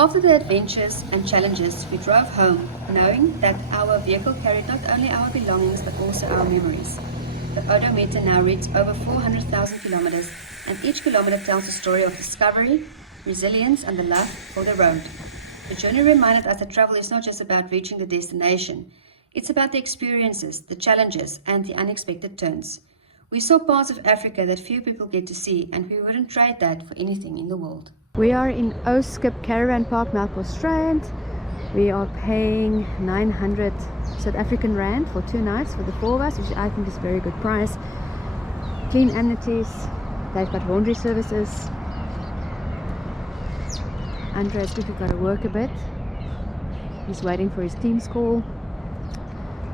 After the adventures and challenges, we drove home, knowing that our vehicle carried not only our belongings but also our memories. The odometer now reads over 400,000 kilometers, and each kilometer tells a story of discovery, resilience, and the love for the road. The journey reminded us that travel is not just about reaching the destination. It's about the experiences, the challenges, and the unexpected turns. We saw parts of Africa that few people get to see, and we wouldn't trade that for anything in the world. We are in Oskip Caravan Park, Melkbos. We are paying 900 South African Rand for 2 nights for the 4 of us, which I think is a very good price. Clean amenities, they've got laundry services. Andre has quickly got to work a bit. He's waiting for his team's call.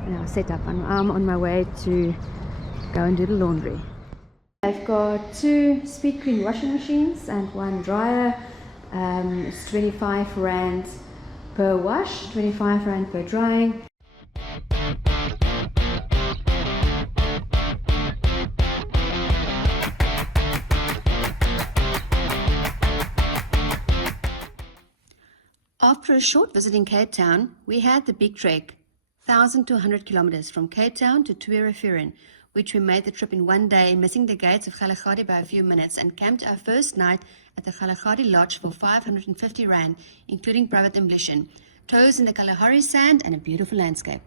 And I'll set up. I'm on my way to go and do the laundry. I've got 2 Speed Queen washing machines and 1 dryer. It's 25 Rand per wash, 25 Rand per drying. After a short visit in Cape Town, we had the big trek, 1,200 kilometers from Cape Town to Twee Rivieren, which we made the trip in 1 day, missing the gates of Kgalagadi by a few minutes, and camped our first night at the Kalahari Lodge for 550 Rand, including private ablution, toes in the Kalahari sand, and a beautiful landscape.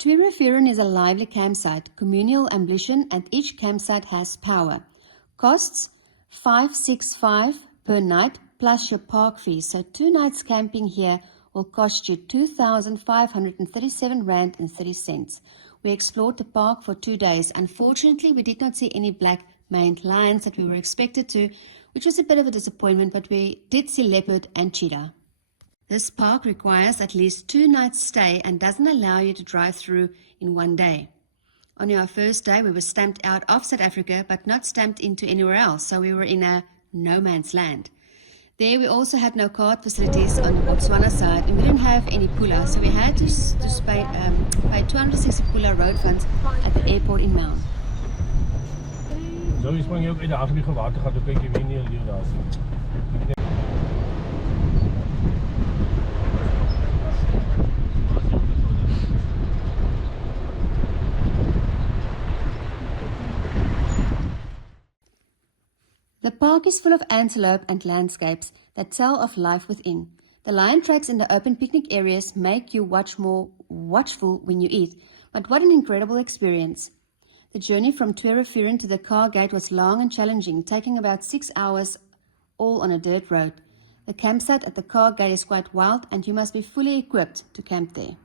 Twee Rivieren is a lively campsite, communal ablution, and each campsite has power. Costs $565 per night plus your park fees, so 2 nights camping here will cost you 2,537 Rand and 30 cents. We explored the park for 2 days. Unfortunately, we did not see any black-maned lions that we were expected to, which was a bit of a disappointment, but we did see leopard and cheetah. This park requires at least 2 nights stay and doesn't allow you to drive through in 1 day. On our first day, we were stamped out of South Africa, but not stamped into anywhere else, so we were in a no man's land. There we also had no card facilities on the Botswana side, and we didn't have any pula, so we had to pay 260 pula road funds at the airport in Maun. Zo is je ook in de Afrika water gaat, dan kun je weer niet een leeuw daar zien. The park is full of antelope and landscapes that tell of life within. The lion tracks in the open picnic areas make you more watchful when you eat, but what an incredible experience. The journey from Twee Rivieren to the car gate was long and challenging, taking about 6 hours, all on a dirt road. The campsite at the car gate is quite wild, and you must be fully equipped to camp there.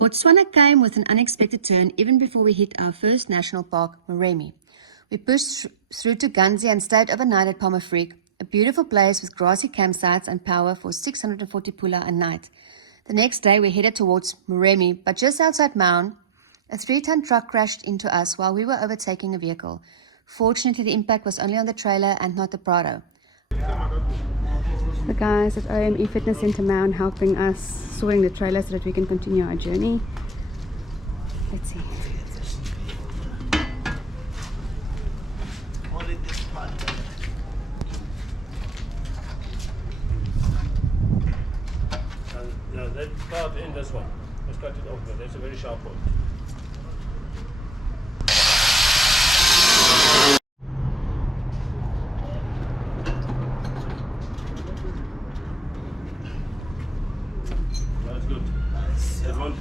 Botswana came with an unexpected turn even before we hit our first national park, Moremi. We pushed through to Ganzi and stayed overnight at Palmafreek, a beautiful place with grassy campsites and power for 640 pula a night. The next day we headed towards Moremi, but just outside Maun, a 3-ton truck crashed into us while we were overtaking a vehicle. Fortunately, the impact was only on the trailer and not the Prado. The guys at OME Fitness Centre Maun helping us sorting the trailer so that we can continue our journey. Let's see. No, let's start in this one. Let's cut it over. That's a very sharp one.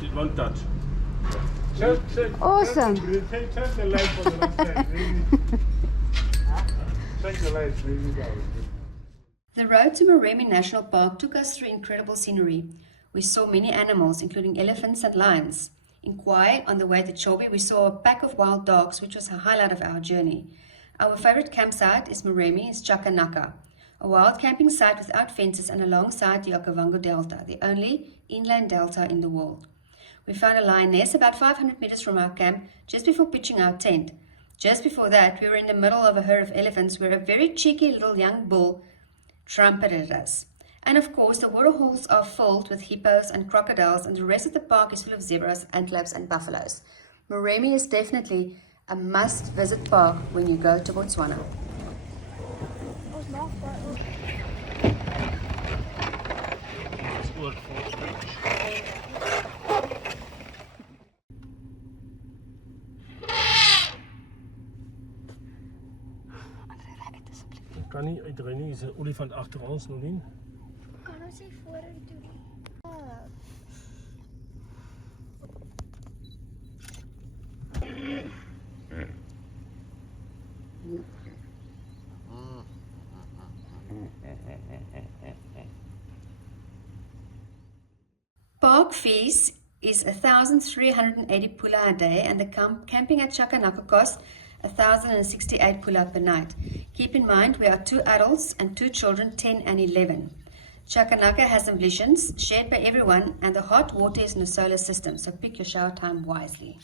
It won't touch. Awesome. Turn the light for the left side. Check the lights, really go. The road to Moremi National Park took us through incredible scenery. We saw many animals, including elephants and lions. In Kwai, on the way to Chobe, we saw a pack of wild dogs, which was a highlight of our journey. Our favorite campsite is Moremi's Chakanaka, a wild camping site without fences and alongside the Okavango Delta, the only inland delta in the world. We found a lioness about 500 meters from our camp just before pitching our tent. Just before that, we were in the middle of a herd of elephants where a very cheeky little young bull trumpeted us. And of course, the waterholes are filled with hippos and crocodiles, and the rest of the park is full of zebras, antelopes, and buffaloes. Moremi is definitely a must-visit park when you go to Botswana. Kan nie uitry nie, is 'n olifant agter ons nog nie. Kan ons nie vorentoe nie? Park fees is 1,380 pula a day, and the camping at Chakanaka costs 1,068 pula per night. Keep in mind we are 2 adults and 2 children, 10 and 11. Chakanaka has ablutions shared by everyone, and the hot water is in a solar system, so pick your shower time wisely.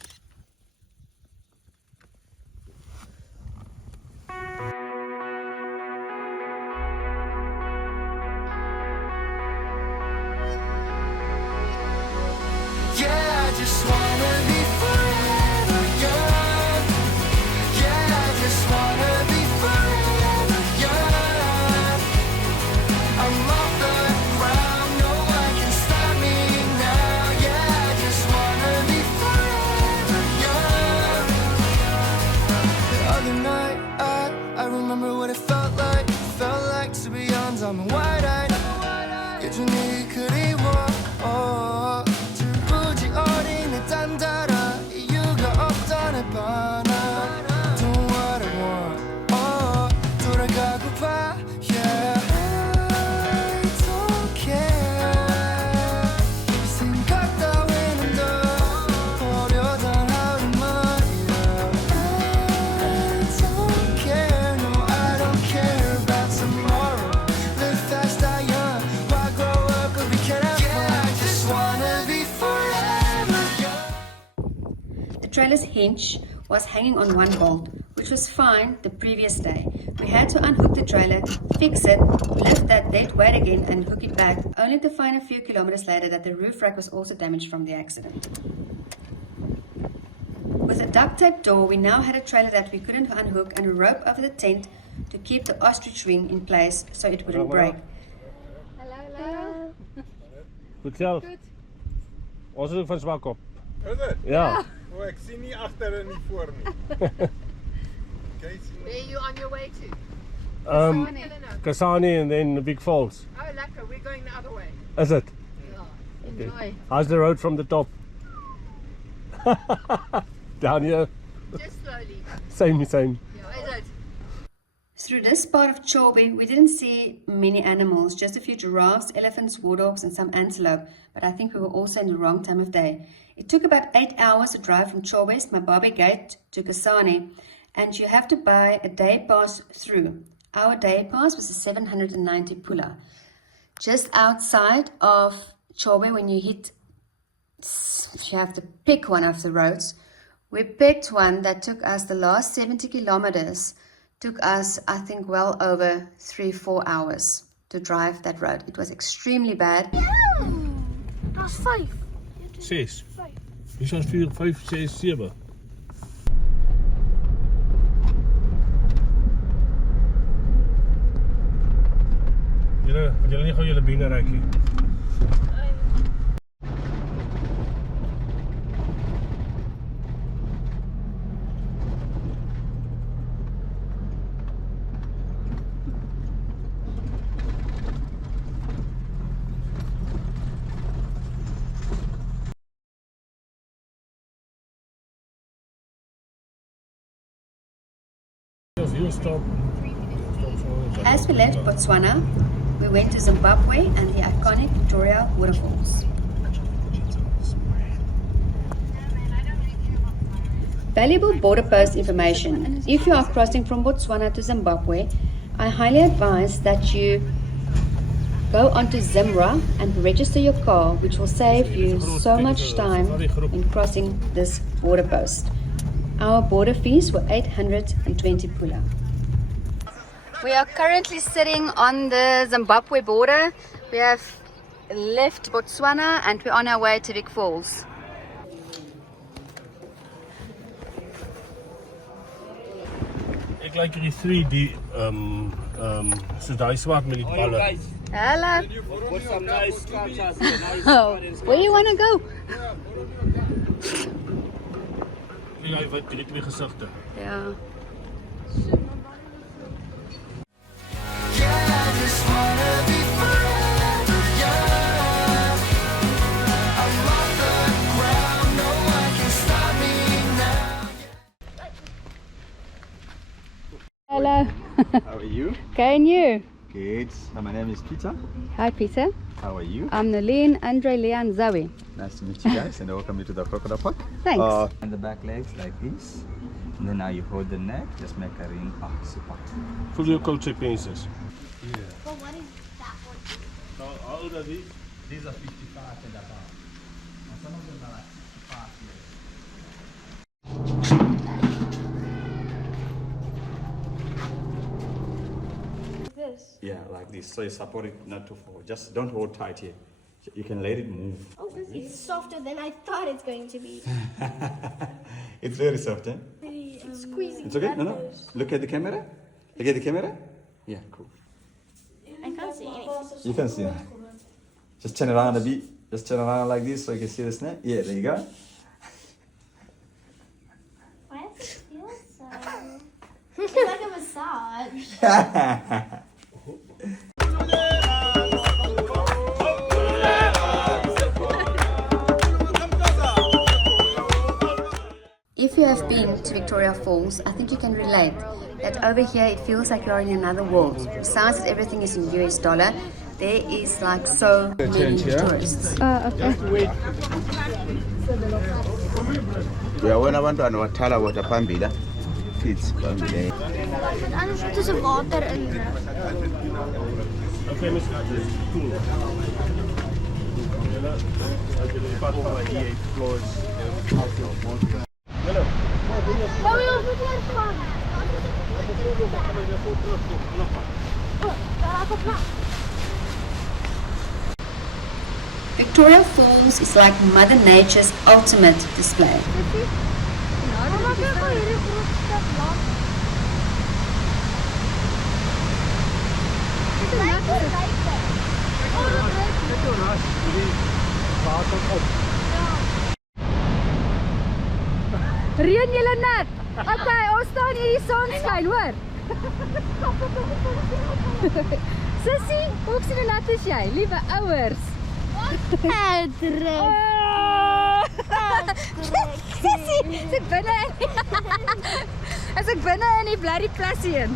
The trailer's hinge was hanging on one bolt, which was fine the previous day. We had to unhook the trailer, fix it, lift that dead weight again and hook it back, only to find a few kilometers later that the roof rack was also damaged from the accident. With a duct tape door, we now had a trailer that we couldn't unhook and a rope over the tent to keep the ostrich wing in place so it wouldn't break. Hallo. Goed zelf. Goed. Ons is ook van zwak op. Is het? Ja. Oh, ek sien nie agter en nie voor nie. Okay, Where are you on your way to? Kasane and then the Big Falls. Oh, lekker. We're going the other way. Is it? Yeah. Enjoy. How's the road from the top? Down here? Just slowly. Same. Yeah, is it? Through this part of Chobe, we didn't see many animals, just a few giraffes, elephants, warthogs, and some antelope, but I think we were also in the wrong time of day. It took about 8 hours to drive from Chobe, Mababe Gate, to Kasane, and you have to buy a day pass through. Our day pass was a 790 pula. Just outside of Chobe, when you have to pick one of the roads, we picked one that took us the last 70 kilometers. Took us, I think, well over 3-4 hours to drive that road. It was extremely bad. That's 5. 6. Hier zijn 4, 5, 6, 7. Jullie niet gewoon jullie binnen rijden. As we left Botswana, we went to Zimbabwe and the iconic Victoria waterfalls. Valuable border post information. If you are crossing from Botswana to Zimbabwe, I highly advise that you go onto Zimra and register your car, which will save you so much time in crossing this border post. Our border fees were 820 pula. We are currently sitting on the Zimbabwe border. We have left Botswana and we're on our way to Vic Falls. Ek like die 3D so daai swart met die balle. Hello. Got some nice sculptures, nice Oh, where do you want to go? Ja, wat die twee gesigte. Yeah. Hello. How are you? Okay, and you? Good. My name is Peter. Hi, Peter. How are you? I'm Nolene, Andre, Leanne, Zoe. Nice to meet you guys and welcome you to the Crocodile Park. Thanks. And the back legs like this. And then now you hold the neck, just make a ring. Oh, super. Voel jou consequences. But what is that one? How old are these? These are 55 and above. And some of them are like 65 years. This. Yeah, like this. So you support it not to fall. Just don't hold tight here. You can let it move. Oh, it's softer than I thought it's going to be. It's very soft, eh? It's squeezing. It's okay? No, no. Look at the camera. Look at the camera. Yeah, cool. I can't see anything. You can see it. Just turn around a bit. Just turn around like this so you can see the snake. Yeah, there you go. Why does it feel so? It's like a massage. If you have been to Victoria Falls, I think you can relate that over here it feels like you're in another world. Besides that everything is in US dollar, there is like so many tourists. Okay. Uyabona abantwana bathala kodwa phambili. Kids phambili. Want anders zit tussen water in. Okay, Miss Carter, cool. Maar we hoeven niet te gaan. Victoria Falls is like Mother Nature's ultimate display. Mama, kijk hoe hierdie groot stuk land. Dit is lekker. Oh, dat Reën julle net. Okay, ons staan hier die son skyn, hoor. Sissie, hoe sien dit net as jy, liewe ouers? Patrick. Sissie, is ek binne in? As ek binne in die blerrie plassie in.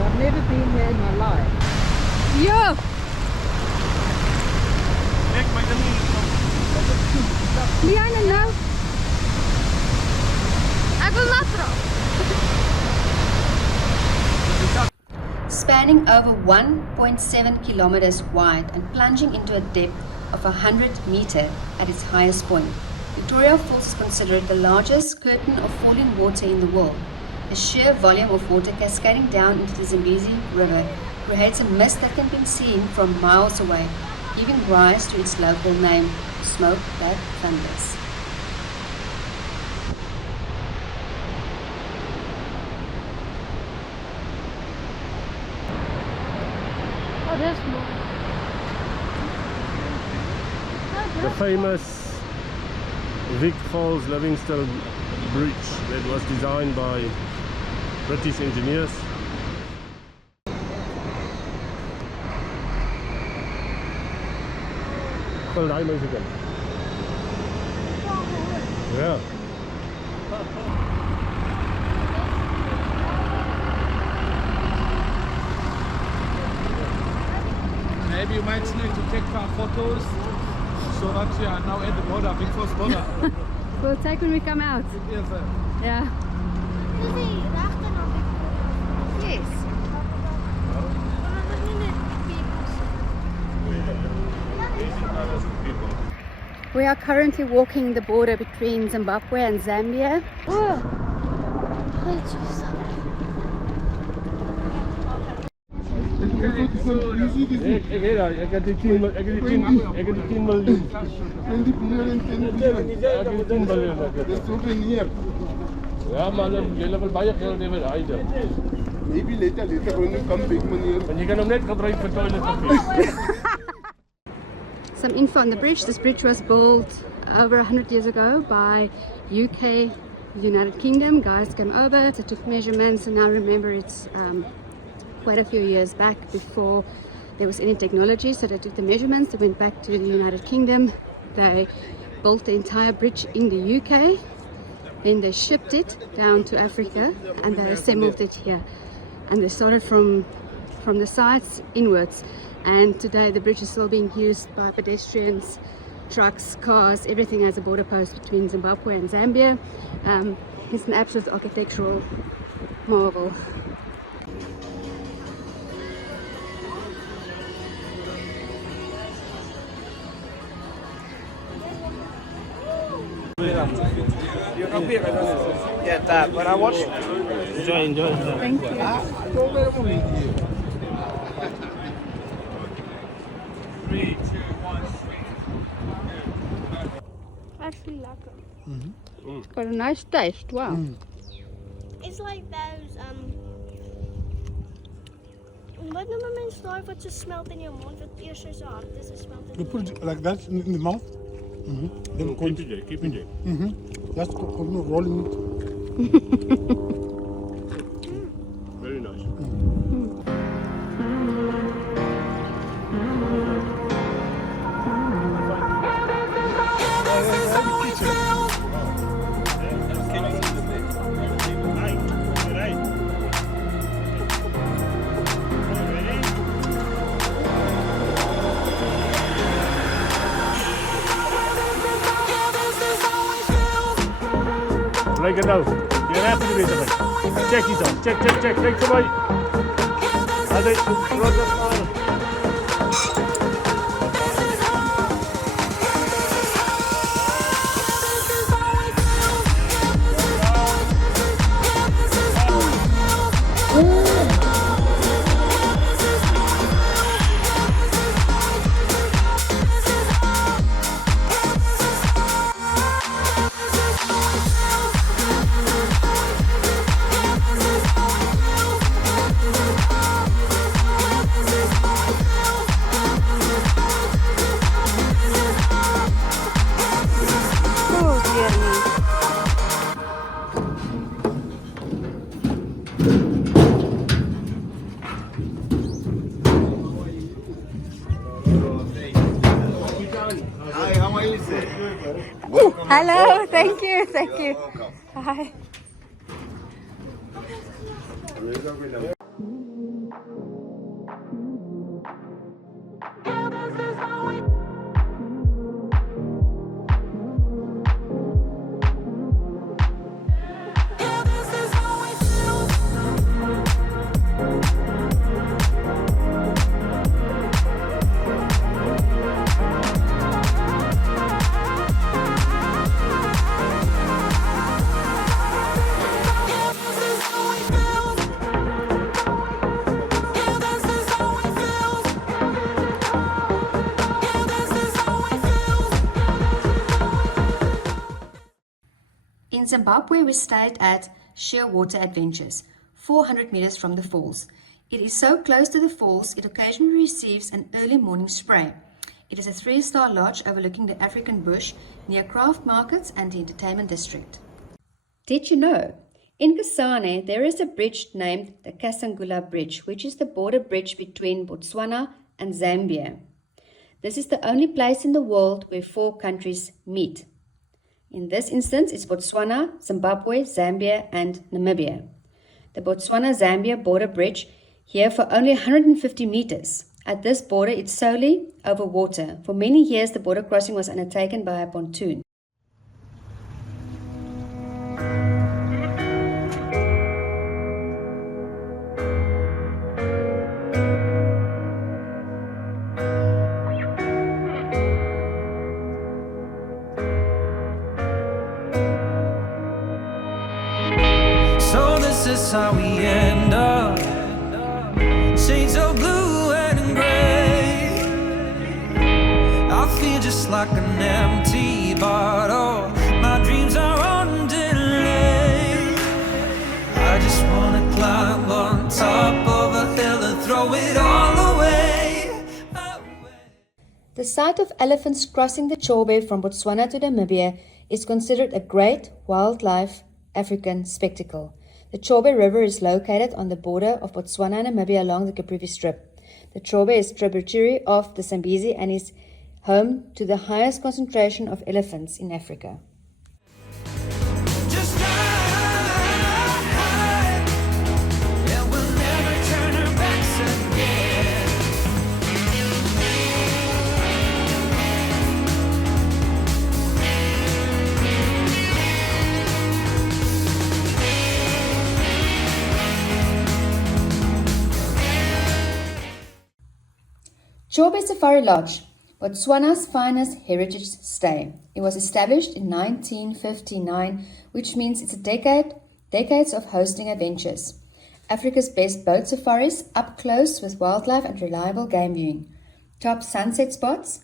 I've never been here in my life. Yo! Liana, nou. Ek wil nat raak. Spanning over 1.7 kilometers wide and plunging into a depth of 100 meters at its highest point, Victoria Falls is considered the largest curtain of falling water in the world. The sheer volume of water cascading down into the Zambezi River creates a mist that can be seen from miles away, giving rise to its local name, Smoke That Thunders. Oh, dis mooi. The famous Vic Falls Livingston Bridge that was designed by British engineers. Wel daai mense kan. Ja. Nee, maybe you might need to take some photos so that you are now at the border, Big Force border. We'll take when we come out. Yes, sir. Yeah. Yes. We are currently walking the border between Zimbabwe and Zambia. Ik weet dat, ik heb die 10 miljoen. Ik heb die 10 miljoen. 20 billion and 10 billion. Ik heb die 10 miljoen. There's something here. Ja, maar jullie wil baie geld hebben uitdeel. Maybe later when you come back money. Want je kan hem net gebruiken voor toiletpapier. Some info on the bridge. This bridge was built over 100 years ago by UK, United Kingdom. Guys came over, they took measurements, and now remember it's quite a few years back before there was any technology. So they took the measurements, they went back to the United Kingdom, they built the entire bridge in the UK, then they shipped it down to Africa and they assembled it here. And they started from the sides inwards. And today the bridge is still being used by pedestrians, trucks, cars, everything as a border post between Zimbabwe and Zambia. It's an absolute architectural marvel. Yeah, that. When I watched. Enjoy. Thank you. Actually, lekker. It's got a nice taste. Wow. It's like those wat noem mensen daar wat ze smelt in je mond, wat eerst zo hard is, ze smelt in You put it like that in the mouth. Then Keep it there. Just rolling it. Very nice. Like it now. You're happy to be there. Check it out. Check. Take some away. Hadi. Roger. Hello, thank you. Hi. In Zimbabwe, we stayed at Shearwater Adventures, 400 meters from the falls. It is so close to the falls, it occasionally receives an early morning spray. It is a 3-star lodge overlooking the African bush near craft markets and the entertainment district. Did you know? In Kasane, there is a bridge named the Kasangula Bridge, which is the border bridge between Botswana and Zambia. This is the only place in the world where 4 countries meet. In this instance, it's Botswana, Zimbabwe, Zambia, and Namibia. The Botswana-Zambia border bridge here for only 150 meters At this border, it's solely over water. For many years, the border crossing was undertaken by a pontoon. So this is how we end up. Shades of blue and gray. I feel just like an empty bottle. My dreams are on delay. I just wanna climb on top of a hill and throw it all away. The sight of elephants crossing the Chobe from Botswana to Namibia is considered a great wildlife African spectacle. The Chobe River is located on the border of Botswana and Namibia along the Caprivi Strip. The Chobe is tributary of the Zambezi and is home to the highest concentration of elephants in Africa. Just ride, and we'll never turn our backs again. Chobe Safari Lodge, Botswana's finest heritage stay. It was established in 1959, which means it's decades of hosting adventures. Africa's best boat safaris, up close with wildlife and reliable game viewing. Top sunset spots,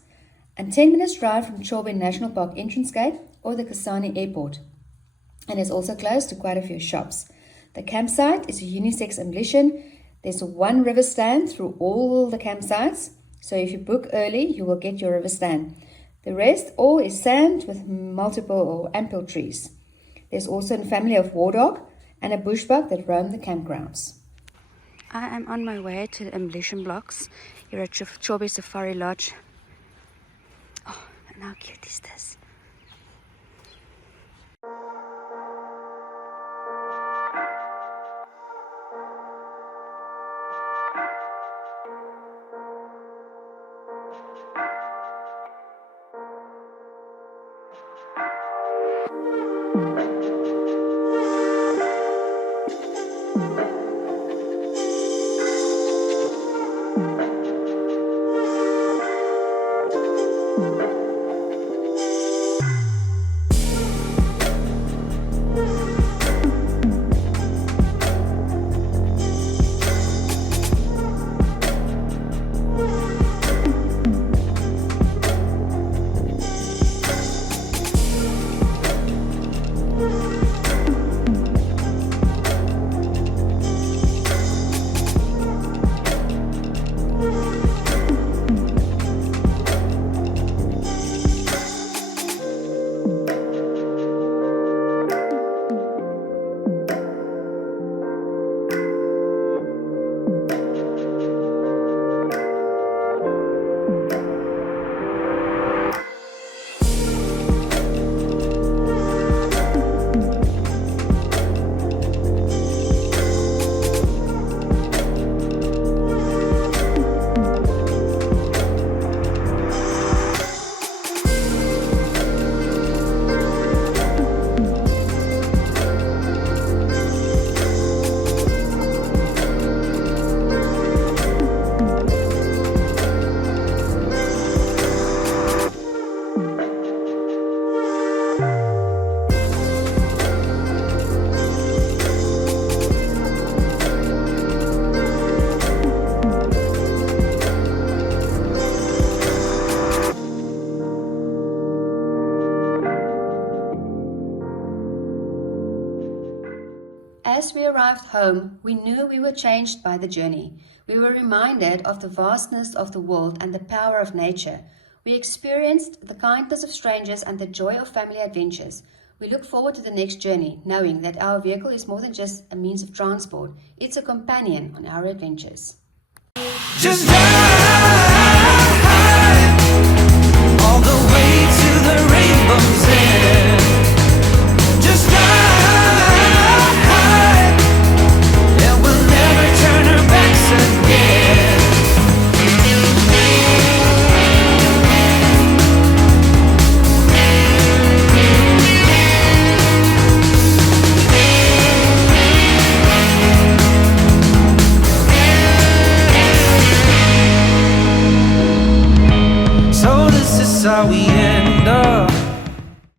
and 10 minutes drive from Chobe National Park entrance gate or the Kasane Airport. And is also close to quite a few shops. The campsite is a unisex ambition. There's one river stand through all the campsites. So if you book early, you will get your river stand. The rest all is sand with multiple or ample trees. There's also a family of war dog and a bushbuck that roam the campgrounds. I am on my way to the emulation blocks here at Chobe Safari Lodge. Oh, and how cute is this? As we arrived home, we knew we were changed by the journey. We were reminded of the vastness of the world and the power of nature. We experienced the kindness of strangers and the joy of family adventures. We look forward to the next journey, knowing that our vehicle is more than just a means of transport. It's a companion on our adventures. Just ride all the way to the rainbow's end. Just ride, and we'll never turn our backs again. how we end up.